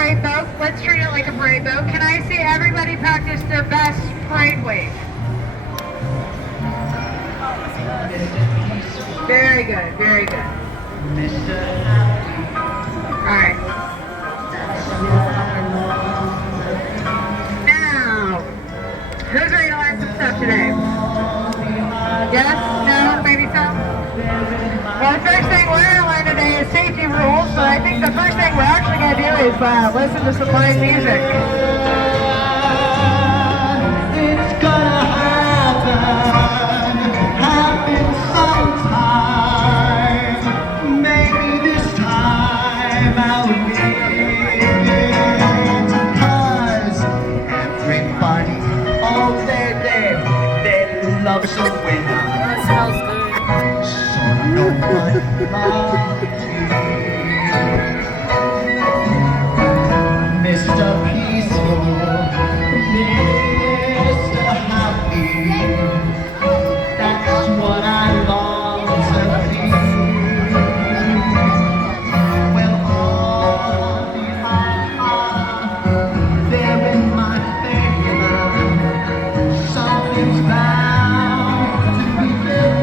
parade boat. Let's treat it like a parade boat. Can I see everybody practice their best parade wave? Very good, very good. All right. Now, who's ready to learn some stuff today? Yes? No? Maybe so? Well, the first thing we're going to learn today is safety rules, so I think the first thing we're actually going to do is listen to some live music. It's gonna happen sometime. Maybe this time I'll win. 'Cause everybody, all day, they love to win. That smells good. So no one Mr. Peaceful, Mr. Happy, that's what I long to be. Well, all the odds, they're in my favor. Something's bound to be good.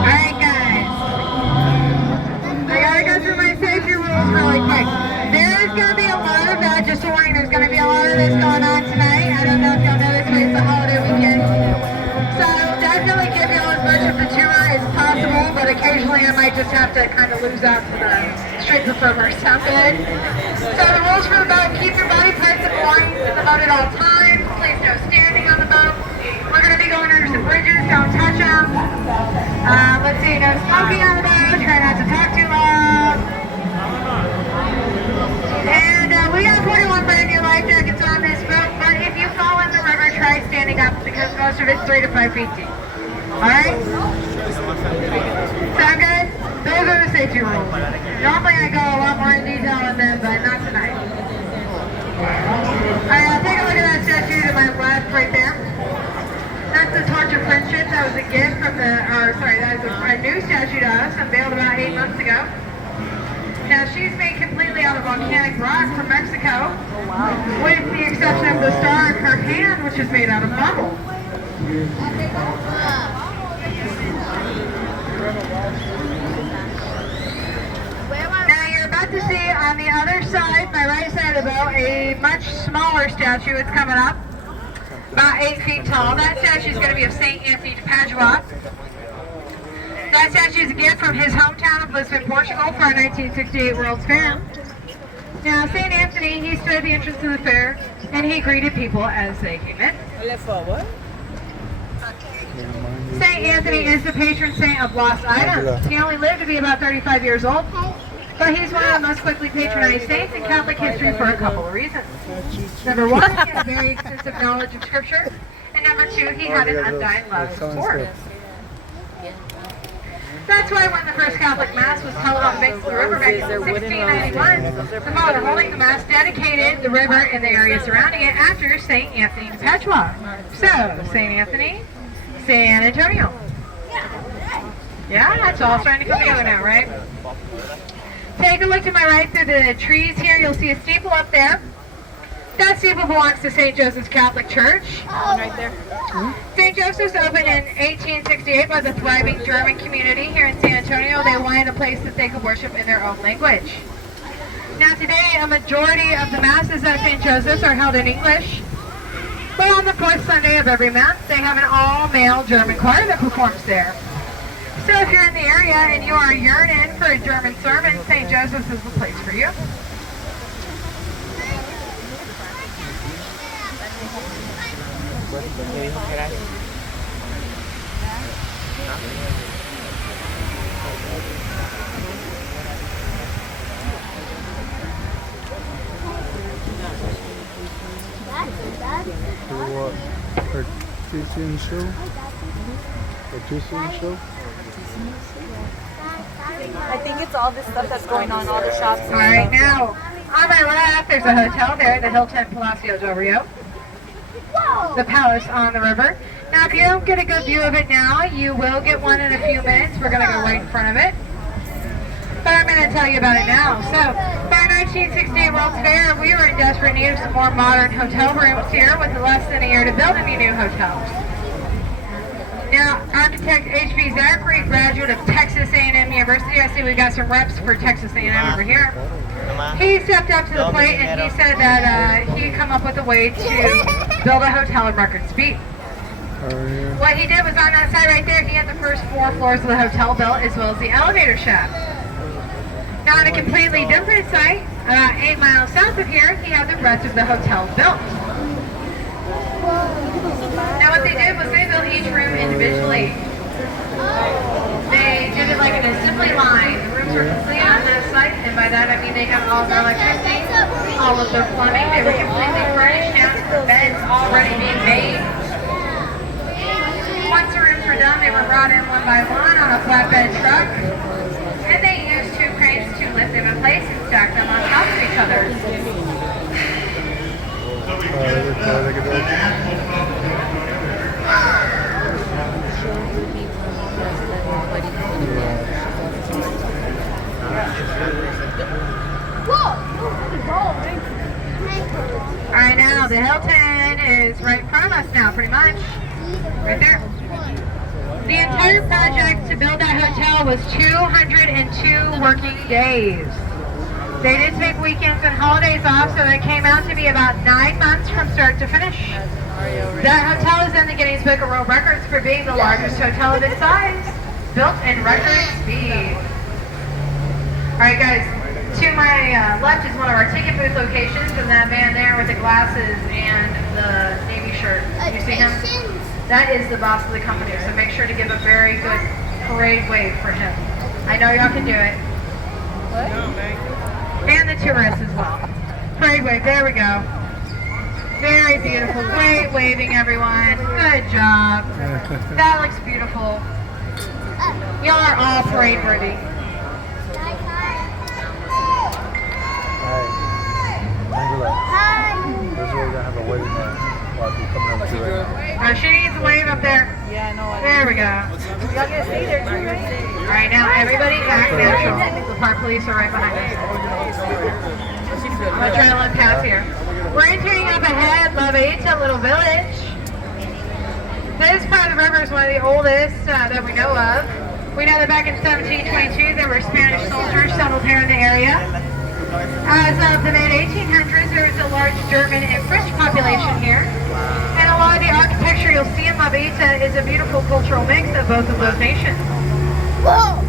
Alright guys, I gotta go through my safety rules really quick. There's gonna be a lot of just a warning, there's gonna be a lot of this going on tonight. I don't know if y'all noticed, but it's a holiday weekend. So definitely give y'all as much of the tour as possible, but occasionally I might just have to kind of lose out to the street performers. Sound good? So the rules for the boat: keep your body pressed and belongings in the boat at all times. Please no standing on the boat. We're going to be going under some bridges, don't touch them. Let's see, no smoking on the boat, try not to talk too loud. And we got 41 brand new life jackets on this boat, but if you fall in the river, try standing up because most of it's 3 to 5 feet deep. Alright? Sound good? Those are the safety rules. Normally I go a lot more in detail on them, but not tonight. Alright, take a look at that statue to my left right there. That's the Torch of Friendship. That was a gift from that was a new statue to us, unveiled about 8 months ago. Now she's made completely out of volcanic rock from Mexico, with the exception of the star in her hand, which is made out of marble. Now you're about to see on the other side, my right side of the boat, a much smaller statue. It's coming up. About 8 feet tall. That statue is going to be of St. Anthony de Padua. That statue is a gift from his hometown of Lisbon, Portugal for our 1968 World's Fair. Now, St. Anthony, he stood at the entrance of the fair and he greeted people as they came in. St. Anthony is the patron saint of lost items. He only lived to be about 35 years old, but he's one of the most quickly patronized saints in Catholic history for a couple of reasons. Number one, he had a very extensive knowledge of Scripture, and number two, he had an undying love for sport. That's why when the first Catholic Mass was held on the banks of the river back in 1691, the father holding the Mass dedicated the river and the area surrounding it after St. Anthony de Padua. So, St. Anthony, San Antonio. Yeah, it's all starting to come together now, right? Take a look to my right through the trees here. You'll see a steeple up there. That steeple belongs to St. Joseph's Catholic Church. Right there. St. Joseph's opened in 1868 by the thriving German community here in San Antonio. They wanted a place that they could worship in their own language. Now today, a majority of the masses at St. Joseph's are held in English. But on the fourth Sunday of every month, they have an all-male German choir that performs there. So if you're in the area and you are yearning for a German sermon, St. Joseph's is the place for you. Artisan show? Artisan show? I think it's all this stuff that's going on, all the shops. All right, now on my left, there's a hotel there, the Hilton Palacio del Rio. the palace on the river. Now, if you don't get a good view of it now, you will get one in a few minutes. We're going to go right in front of it. But I'm going to tell you about it now. So, for our 1968 World's Fair, we were in desperate need of some more modern hotel rooms here with less than a year to build any new hotels. Now, architect H.B. Zachary, graduate of Texas A&M University. I see we've got some reps for Texas A&M over here. He stepped up to the plate and he said that he'd come up with a way to build a hotel at record speed. What he did was on that side right there, he had the first 4 floors of the hotel built as well as the elevator shaft. Now on a completely different site, 8 miles south of here, he had the rest of the hotel built. Now what they did was they built each room individually. They did it like in a assembly line. The rooms were completely on that site, and by that I mean they have all their electricity, all of their plumbing. They were completely furnished down to the beds already being made. Once the rooms were done, they were brought in one by one on a flatbed truck, and they used 2 cranes to lift them in place and stack them on top of each other. Alright, now the Hilton is right in front of us now, pretty much. Right there. The entire project to build that hotel was 202 working days. They did take weekends and holidays off, so it came out to be about 9 months from start to finish. That hotel is in the Guinness Book of World Records for being the largest hotel of its size, built in record speed. Alright guys, to my left is one of our ticket booth locations, and that man there with the glasses and the navy shirt, you see him? That is the boss of the company, so make sure to give a very good parade wave for him. I know y'all can do it. What? And the tourists as well. Parade wave, there we go. Very beautiful. Great waving, everyone. Good job. That looks beautiful. Y'all are all parade worthy. She needs a wave up there. Yeah, I know. There we go. Y'all get to see there too, right? Alright, now everybody act natural. The park police are right behind us. I'm going to try to let pass here. We're entering up ahead, La Villita Little Village. This part of the river is one of the oldest that we know of. We know that back in 1722 there were Spanish soldiers settled here in the area. As of the mid-1800s, there was a large German and French population here. And a lot of the architecture you'll see in La Villita is a beautiful cultural mix of both of those nations. Whoa!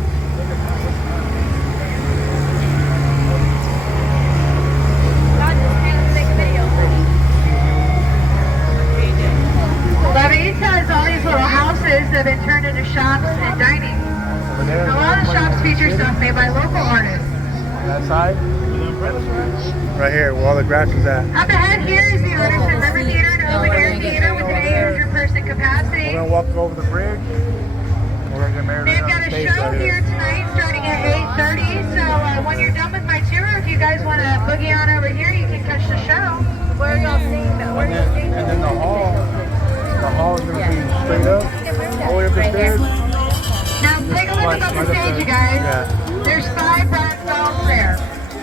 La Villita is all these little houses that have been turned into shops and dining. A lot of the shops feature stuff made by local artists. That side? Right here, where all the grass is at. Up ahead here is the Artisan River Theater, an open-air theater with an 800-person capacity. We're gonna walk over the bridge. We're gonna get married. They've got a show here tonight starting at 8:30, so when you're done with my tour, if you guys want to boogie on over here, you can catch the show. Where are y'all seeing that? Where are y'all seeing And then the hall is gonna be straight up, all the way up the stairs. Now take a look at the stage, you guys. Yeah. There's 5 bronze dolls there.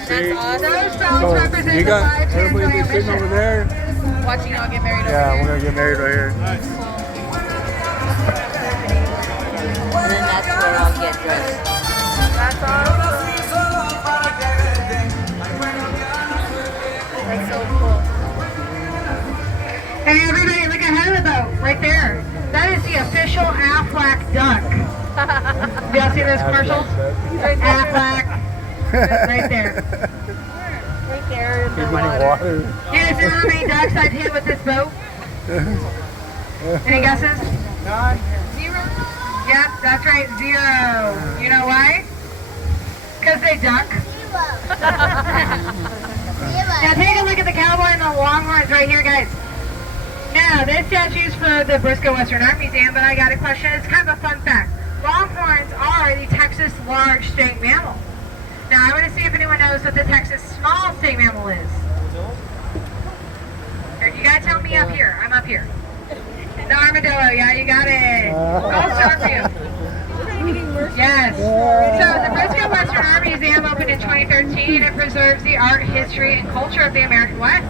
That's awesome. Those dolls So represent you the got 5 everybody just sitting over there. Watching y'all get married over Yeah, here. we're gonna get married right here. And then that's where I'll get dressed. That's awesome. That's so cool. Hey everybody, look ahead of the boat, right there. That is the official Aflac duck. Y'all see those commercials? Aflac, right there. Right there in the People in water. water. You guys know how many ducks I've hit with this boat? Any guesses? Zero. Yep, that's right, 0. You know why? Because they duck. Now take a look at the cowboy and the longhorns right here, guys. Now, this statue's for the Briscoe Western Art Museum, but I got a question. It's kind of a fun fact. Longhorns are the Texas large state mammal. Now, I want to see if anyone knows what the Texas small state mammal is. here. You gotta tell me up here. I'm up here. The armadillo, yeah, you got it. Gold star for you. Yes. So the Briscoe Western Art Museum opened in 2013. It preserves the art, history, and culture of the American West.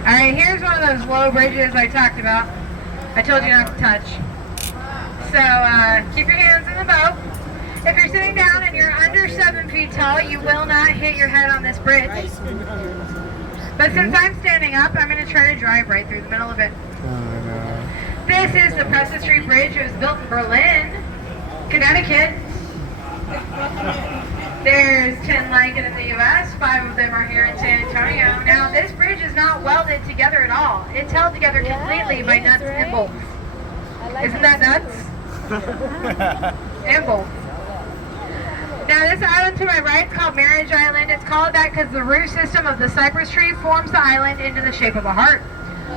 All right, here's one of those low bridges I talked about. I told you not to touch. So keep your hands in the boat. If you're sitting down and you're under 7 feet tall, you will not hit your head on this bridge. But since I'm standing up, I'm going to try to drive right through the middle of it. This is the Preston Street Bridge. It was built in Berlin, Connecticut. There's 10 like it in the U.S., 5 of them are here in San Antonio. Now, this bridge is not welded together at all. It's held together completely by nuts and bolts. Isn't that nuts? And bolts. Now, this island to my right is called Marriage Island. It's called that because the root system of the cypress tree forms the island into the shape of a heart.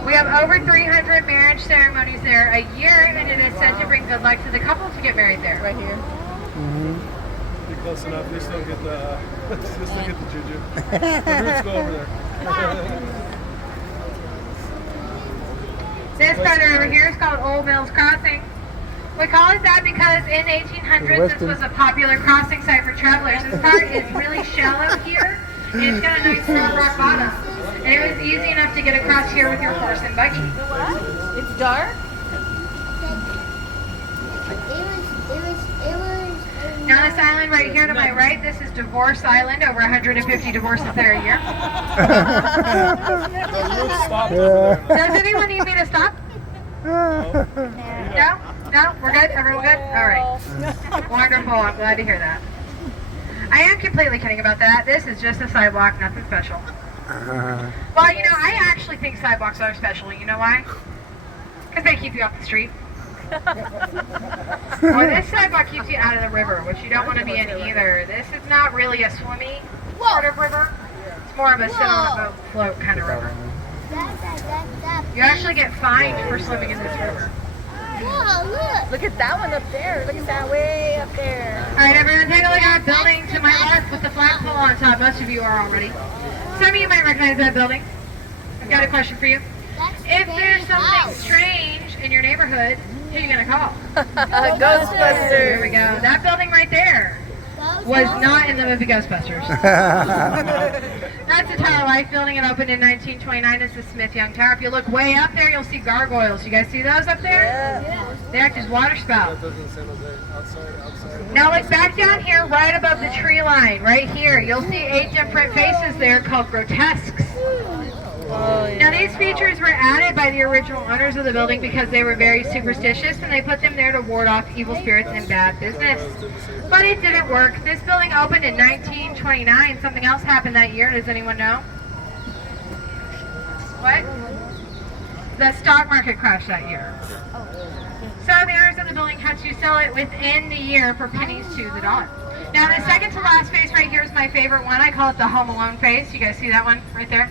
We have over 300 marriage ceremonies there a year, and it is said to bring good luck to the couple to get married there. Right here. You're close enough. They still get the, juju. The roots go over there. This part over here is called Old Mills Crossing. We call it that because in 1800s this was a popular crossing site for travelers. This part is really shallow here, and it's got a nice firm rock bottom. And it was easy enough to get across here with your horse and buggy. It's dark? Now this island right here to my right, this is Divorce Island. Over 150 divorces there a year. The roots stopped over there. Does anyone need me to stop? No? No? We're good? Everyone good? All right. Wonderful. I'm glad to hear that. I am completely kidding about that. This is just a sidewalk, nothing special. Well, you know, I actually think sidewalks are special. You know why? Because they keep you off the street. Or this sidewalk keeps you out of the river, which you don't want to be in either. This is not really a swimmy sort of river. It's more of a sit on a boat float kind of river. You actually get fined for swimming in this river. Look at that one up there. Look at that way up there. All right, everyone, take a look at that building to my left with the flagpole on top. Most of you are already. Some of you might recognize that building. I've got a question for you. If there's something strange in your neighborhood, who are you going to call? Ghostbusters. There we go. That building right there was not in the movie Ghostbusters. That's the Tower Life building. It opened in 1929 as the Smith Young Tower. If you look way up there, you'll see gargoyles. You guys see those up there? Yeah. They act as water spouts. That doesn't say outside. Now look back down here, right above the tree line, right here. You'll see 8 different faces there called grotesques. Now these features were added by the original owners of the building because they were very superstitious and they put them there to ward off evil spirits and bad business. But it didn't work. This building opened in 1929. Something else happened that year. Does anyone know? What? The stock market crashed that year. So the owners of the building had to sell it within the year for pennies to the dollar. Now the second to last face right here is my favorite one. I call it the Home Alone face. You guys see that one right there?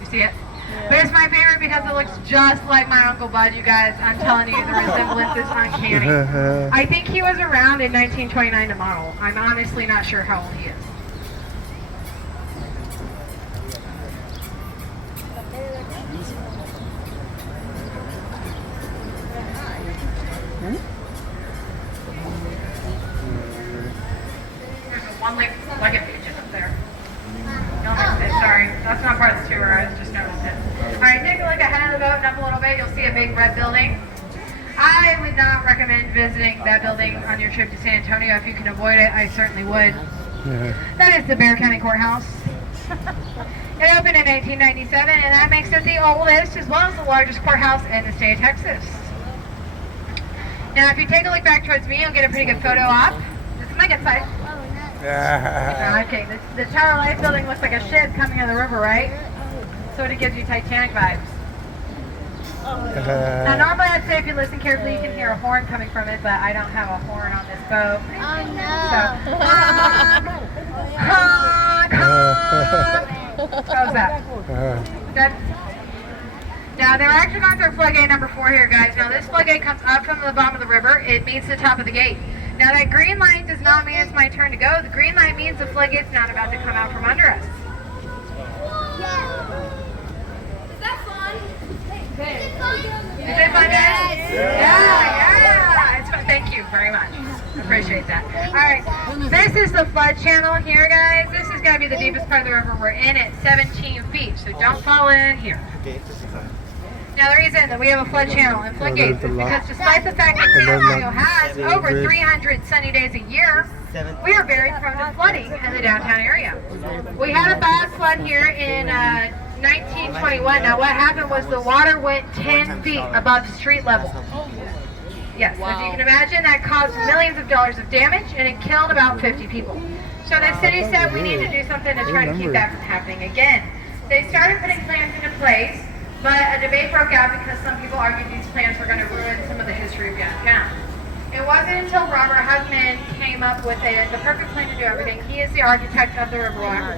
You see it? Yeah. But it's my favorite because it looks just like my Uncle Bud, you guys. I'm telling you, the resemblance is uncanny. I think he was around in 1929 to model. I'm honestly not sure how old he is. There's a one-legged pigeon up there. Sorry, that's not part of the tour. I just noticed it. All right, take a look ahead of the boat and up a little bit. You'll see a big red building. I would not recommend visiting that building on your trip to San Antonio. If you can avoid it, I certainly would. That is the Bexar County Courthouse. It opened in 1897, and that makes it the oldest as well as the largest courthouse in the state of Texas. Now, if you take a look back towards me, you'll get a pretty good photo op. This is my good side. Okay, the Tower Life building looks like a ship coming out of the river, right? So it gives you Titanic vibes. Now normally I'd say if you listen carefully you can hear a horn coming from it, but I don't have a horn on this boat. Oh no. So, honk, honk. How's that? Good? Now they're actually going through floodgate number 4 here, guys. Now this floodgate comes up from the bottom of the river. It meets the top of the gate. Now that green light does not mean it's my turn to go. The green light means the floodgate's not about to come out from under us. Is that fun? Is it fun, guys? Yeah. It's fun. Thank you very much. Appreciate that. All right, this is the flood channel here, guys. This is gonna be the deepest part of the river. We're in at 17 feet, so don't fall in here. Now the reason that we have a flood channel and floodgates is because despite the fact that San Antonio has over 300 sunny days a year, we are very prone to flooding in the downtown area. We had a bad flood here in 1921. Now what happened was the water went 10 feet above street level. Yes, as you can imagine, that caused millions of dollars of damage and it killed about 50 people. So the city said we need to do something to try to keep that from happening again. They started putting plans into place, but a debate broke out because some people argued these plans were going to ruin some of the history of downtown. It wasn't until Robert Hugman came up with the perfect plan to do everything. He is the architect of the Riverwalk.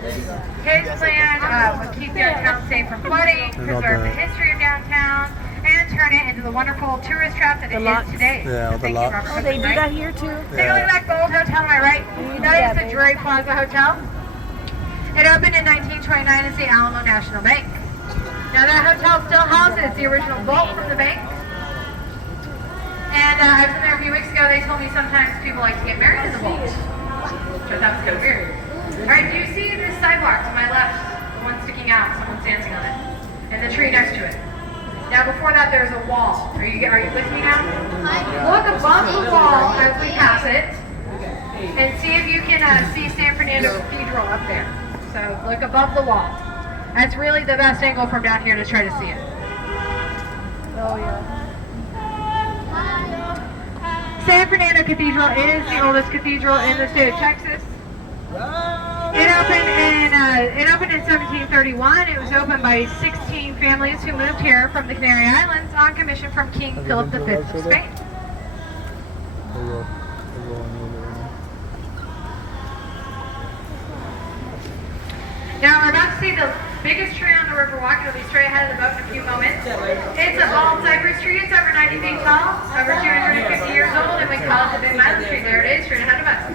His plan was keep downtown safe from flooding, preserve the history of downtown, and turn it into the wonderful tourist trap that it is today. Yeah, the lot. Oh, they do that here too? Take a look at that gold hotel to my right. That is the Drury Plaza Hotel. It opened in 1929 as the Alamo National Bank. Now that hotel still houses the original vault from the bank. And I was in there a few weeks ago. They told me sometimes people like to get married in the vault, which I thought was kind of weird. All right, do you see this sidewalk to my left? The one sticking out, someone's dancing on it, and the tree next to it. Now before that, there's a wall. Are you with me now? Look above the wall as we pass it, and see if you can see San Fernando Cathedral up there. So look above the wall. That's really the best angle from down here to try to see it. Oh yeah. San Fernando Cathedral is the oldest cathedral in the state of Texas. It opened in 1731. It was opened by 16 families who moved here from the Canary Islands on commission from King Philip V of Spain. Now we're about to see the biggest tree on the Riverwalk. It'll be straight ahead of the boat in a few moments. It's a bald cypress tree. It's over 90 feet tall, over 250 years old, and we call it the Big Mountain Tree. There it is, straight ahead of us.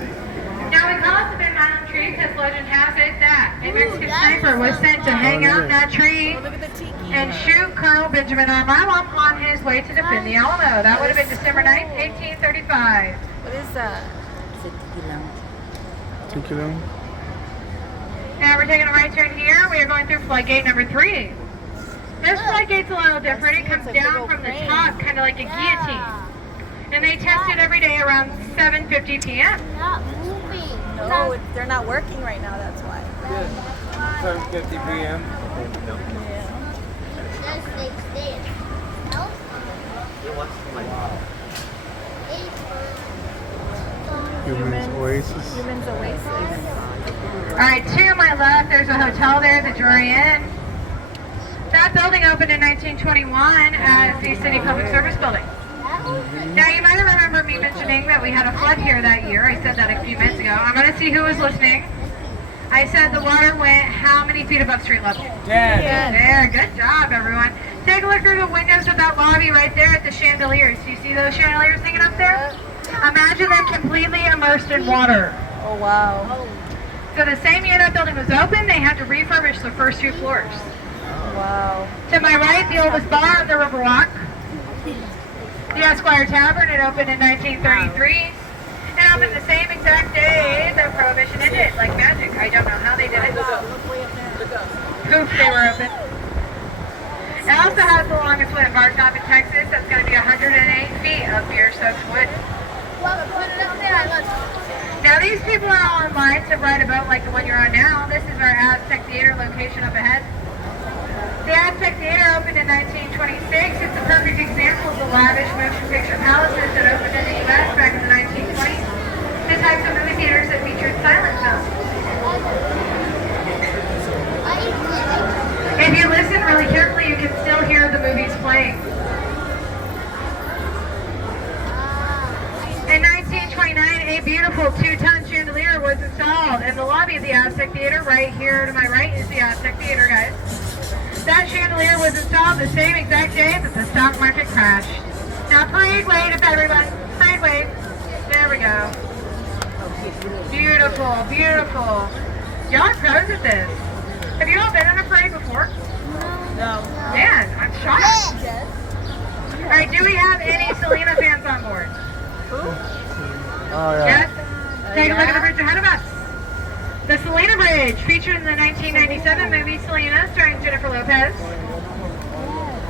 Now we call it the Big Mountain Tree because legend has it that a Mexican sniper was sent to hang out in that tree and shoot Colonel Benjamin R. Milom on his way to defend the Alamo. That would have been December 9th, 1835. What is that? Ticulum. Now we're taking a right turn here. We are going through floodgate number 3. This floodgate's a little different. It comes down from the top, kind of like a guillotine. And they test it every day around 7:50 p.m. No, they're not working right now, that's why. 7:50 p.m. Humans Oasis. Humans Oasis. All right, to my left, there's a hotel there, the Drury Inn. That building opened in 1921 as the City Public Service Building. Now, you might remember me mentioning that we had a flood here that year. I said that a few minutes ago. I'm going to see who was listening. I said the water went how many feet above street level? 10. There, good job, everyone. Take a look through the windows of that lobby right there at the chandeliers. Do you see those chandeliers hanging up there? Imagine them completely immersed in water. Oh wow. So the same year that building was open, they had to refurbish the first 2 floors. Wow. To my right, the oldest bar of the Riverwalk, the Esquire Tavern. It opened in 1933. And opened the same exact day that Prohibition ended, like magic. I don't know how they did it. Poof, they were open. It also has the longest wood bar top in Texas. That's going to be 108 feet of beer-soaked wood. Now these people are all in line to ride a boat like the one you're on now. This is our Aztec Theater location up ahead. The Aztec Theater opened in 1926. It's a perfect example of the lavish motion picture palaces that opened in the U.S. back in the 1920s. The types of movie theaters that featured silent films. If you listen really carefully, you can still hear the movies playing. In 1929, a beautiful 2-ton chandelier was installed in the lobby of the Aztec Theater. Right here to my right is the Aztec Theater, guys. That chandelier was installed the same exact day that the stock market crashed. Now parade wave, if everyone, parade wave. There we go. Beautiful, beautiful. Y'all are pros at this. Have you all been in a parade before? No. Man, I'm shocked. Yes. All right, do we have any Selena fans on board? Oh, yeah. Yes? Take a look at the bridge ahead of us. The Selena Bridge, featured in the 1997 movie Selena, starring Jennifer Lopez.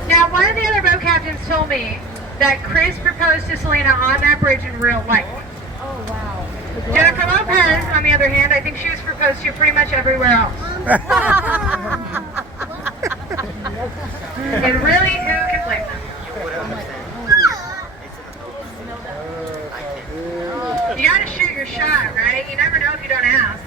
Now, one of the other boat captains told me that Chris proposed to Selena on that bridge in real life. Oh, wow. Jennifer Lopez, on the other hand, I think she was proposed to pretty much everywhere else. And really, who can blame them? You gotta shoot your shot, right? You never know if you don't ask.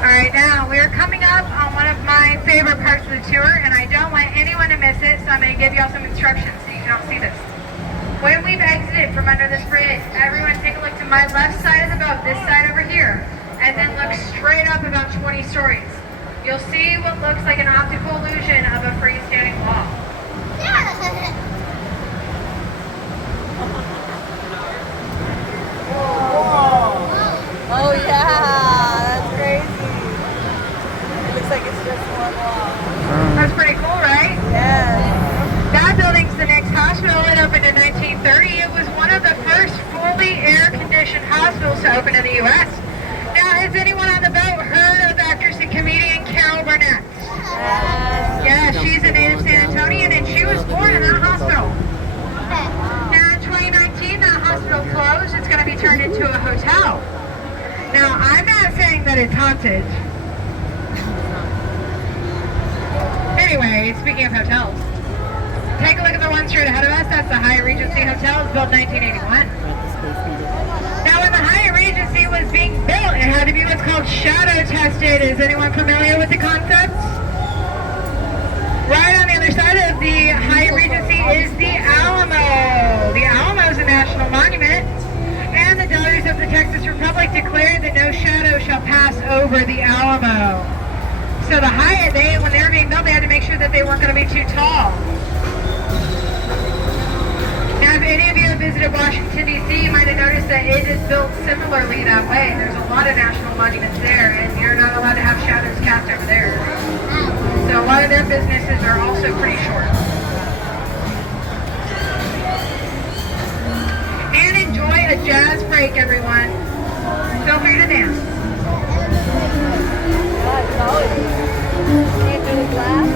Alright, now we're coming up on one of my favorite parts of the tour, and I don't want anyone to miss it, so I'm going to give you all some instructions so you can all see this. When we've exited from under this bridge, everyone take a look to my left side of the boat, this side over here, and then look straight up about 20 stories. You'll see what looks like an optical illusion of a freestanding wall. Oh, yeah. That's crazy. It looks like it's just one wall. That's pretty cool, right? Yes. That building's the next hospital. It opened in 1930. It was one of the first fully air-conditioned hospitals to open in the U.S. Now, has anyone on the boat heard of actress and comedian Carol Burnett? Yeah, she's a native San Antonian, and she was born in that hospital. Now, in 2019, that hospital closed. It's going to be turned into a hotel. Now, I'm not saying that it's haunted. Anyway, speaking of hotels, take a look at the one straight ahead of us. That's the Hyatt Regency Hotel. It was built in 1981. Now, when the Hyatt Regency was being built, it had to be what's called shadow tested. Is anyone familiar with the concept? Right on the other side of the Hyatt Regency is the Alamo. The Alamo is a national monument, and the Daughters of the Texas Republic declared that no shadow shall pass over the Alamo. So the Hyatt, when they were being built, they had to make sure that they weren't going to be too tall. Now, if any of you have visited Washington, D.C., you might have noticed that it is built similarly that way. There's a lot of national monuments there, and you're not allowed to have shadows cast over there. So a lot of their businesses are also pretty short. And enjoy a jazz break, everyone. Feel free to dance. See it through the glass?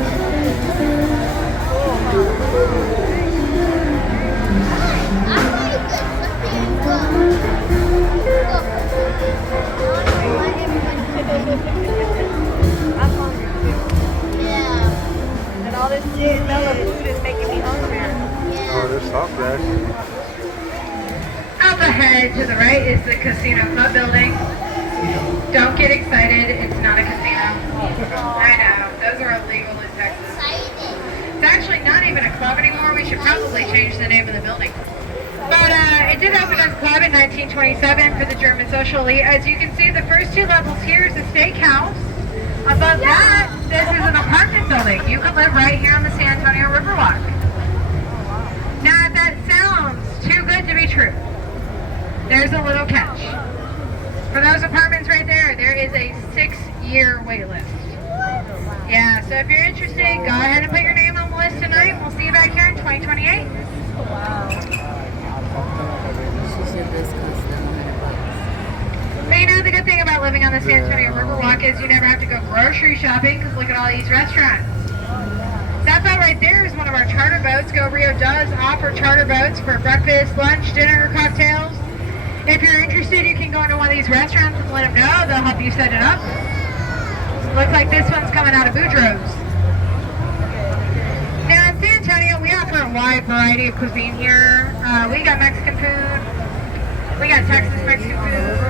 I'm hungry too. Yeah. And all this smell of food is making me hungrier. Oh, there's soft grass. Up ahead to the right is the Casino Club building. Don't get excited, it's not a casino. I know, those are illegal in Texas. It's actually not even a club anymore. We should probably change the name of the building. But it did open as a club in 1927 for the German social elite. As you can see, the first two levels here is a steakhouse. Above that, this is an apartment building. You can live right here on the San Antonio Riverwalk. Now, if that sounds too good to be true, there's a little catch. For those apartments right there, there is a 6-year wait list. Yeah, so if you're interested, go ahead and put your name on the list tonight. We'll see you back here in 2028. But you know, the good thing about living on the San Antonio Riverwalk is you never have to go grocery shopping, because look at all these restaurants. That boat right there is one of our charter boats. Go Rio does offer charter boats for breakfast, lunch, dinner, cocktails. If you're interested, you can go into one of these restaurants and let them know. They'll help you set it up. Looks like this one's coming out of Boudreaux's. Now in San Antonio, we offer a wide variety of cuisine here. We got Mexican food. We got Texas Mexican food.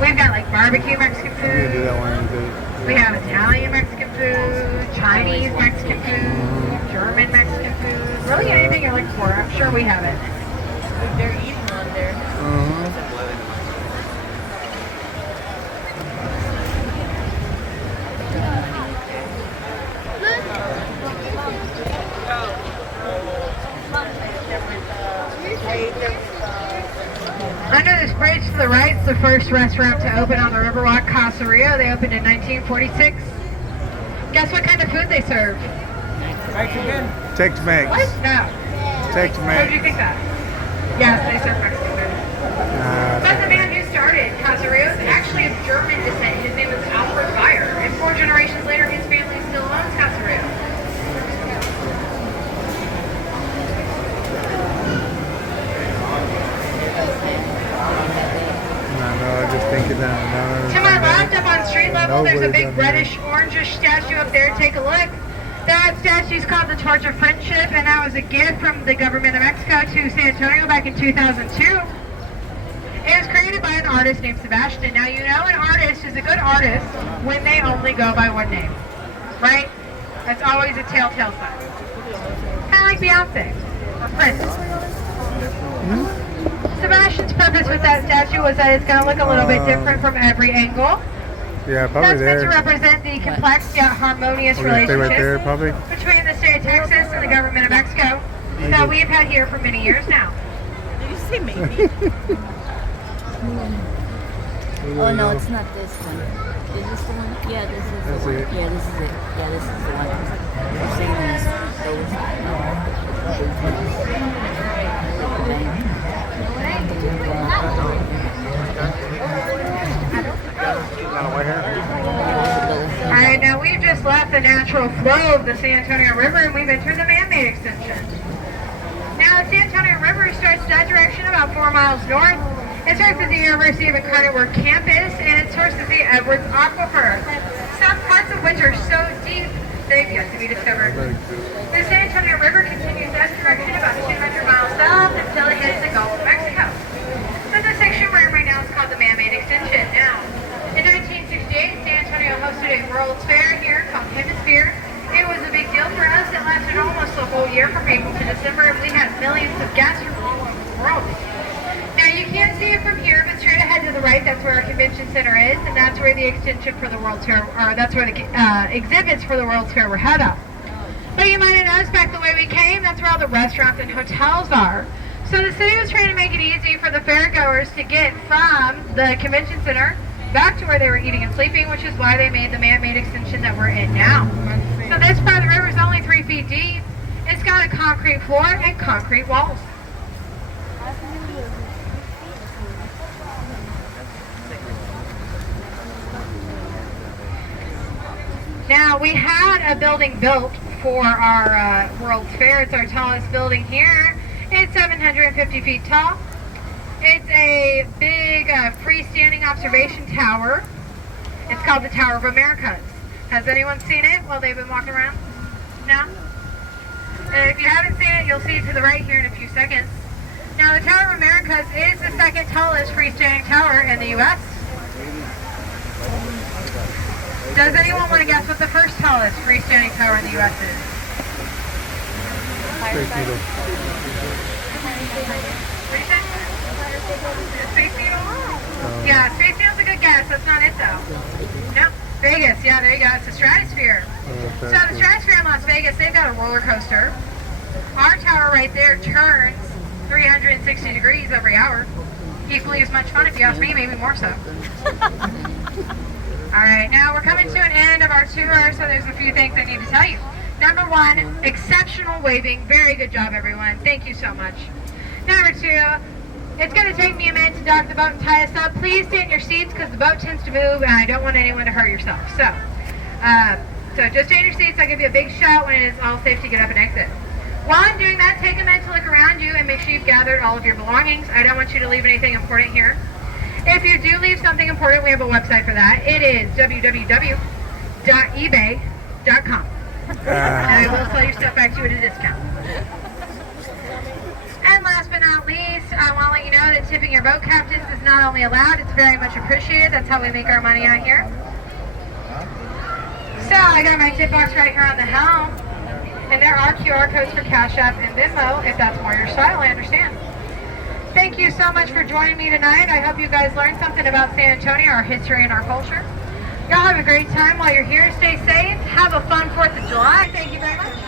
We've got like barbecue Mexican I'm gonna do food. that one today. We have Italian Mexican food, Chinese Mexican food, German Mexican food. Really anything you're looking for, I'm sure we have it. They're eating on there. Under this bridge to the right is the first restaurant to open on the Riverwalk, Casa Rio. They opened in 1946. Guess what kind of food they serve? Tex-Mex. What? No. What did you Tex-Mex. think that? Yes, they serve Mexican food. But the man who started Casa Rio is actually of German descent. His name was Alfred Bayer. And 4 generations later, his family still owns Casa Rio. No, I just think of that. No, To my left, up on street level, there's a Nobody's big on there. reddish-orangish statue up there. Take a look. That statue's called the Torch of Friendship, and that was a gift from the government of Mexico to San Antonio back in 2002. It was created by an artist named Sebastian. Now, you know an artist is a good artist when they only go by one name, right? That's always a telltale sign. Kind of like Beyonce or Prince. Sebastian's purpose with that statue was that it's going to look a little bit different from every angle. Yeah, probably That's meant to there. represent the complex yet harmonious We're gonna stay right there, relationship probably. between the state of Texas and the government of Mexico that we've had here for many years now. Did you say maybe? Oh no, it's not this one. Is this the one? Yeah, this is That's the one. it. Yeah, this is it. Yeah, this is the one. I'm saying this. Alright, now we've just left the natural flow of the San Antonio River and we've entered the man-made extension. Now the San Antonio River starts that direction about 4 miles north. It starts at the University of Incarnate campus and it sources the Edwards Aquifer, some parts of which are so deep they've yet to be discovered. The San Antonio River continues that direction about 200 miles south until it hits the Gulf of Mexico. So the section we're in right now is called the Man-Made Extension. Now, in 1968, San Antonio hosted a World's Fair here called Hemisphere. It was a big deal for us. It lasted almost the whole year from April to December. We had millions of guests from all over the world. Now you can't see it from here, but straight ahead to the right, that's where our convention center is, and that's where the extension for the World's Fair, or that's where the exhibits for the World's Fair were head up. But you might have noticed back the way we came, that's where all the restaurants and hotels are. So the city was trying to make it easy for the fairgoers to get from the convention center back to where they were eating and sleeping, which is why they made the man-made extension that we're in now. So this part of the river is only 3 feet deep. It's got a concrete floor and concrete walls. Now, we had a building built for our World's Fair. It's our tallest building here. It's 750 feet tall. It's a big freestanding observation tower. It's called the Tower of Americas. Has anyone seen it while they've been walking around? No? And if you haven't seen it, you'll see it to the right here in a few seconds. Now, the Tower of Americas is the second tallest freestanding tower in the U.S. Does anyone want to guess what the first tallest freestanding tower in the U.S. is? Space Needle? Yeah, Space Needle's a good guess. That's not it, though. No, Vegas. Yeah, there you go. It's the Stratosphere. So the Stratosphere in Las Vegas, they've got a roller coaster. Our tower right there turns 360 degrees every hour. Equally as much fun, if you ask me, maybe more so. All right, now we're coming to an end of our tour, so there's a few things I need to tell you. Number 1, exceptional waving. Very good job, everyone. Thank you so much. Number 2, it's going to take me a minute to dock the boat and tie us up. Please stay in your seats because the boat tends to move, and I don't want anyone to hurt yourself. So just stay in your seats. I'll give you a big shout when it is all safe to get up and exit. While I'm doing that, take a minute to look around you and make sure you've gathered all of your belongings. I don't want you to leave anything important here. If you do leave something important, we have a website for that. It is www.ebay.com. And I will sell your stuff back to you at a discount. And last but not least, I want to let you know that tipping your boat captains is not only allowed, it's very much appreciated. That's how we make our money out here. So I got my tip box right here on the helm. And there are QR codes for Cash App and Venmo if that's more your style, I understand. Thank you so much for joining me tonight. I hope you guys learned something about San Antonio, our history and our culture. Y'all have a great time while you're here. Stay safe. Have a fun 4th of July. Thank you very much.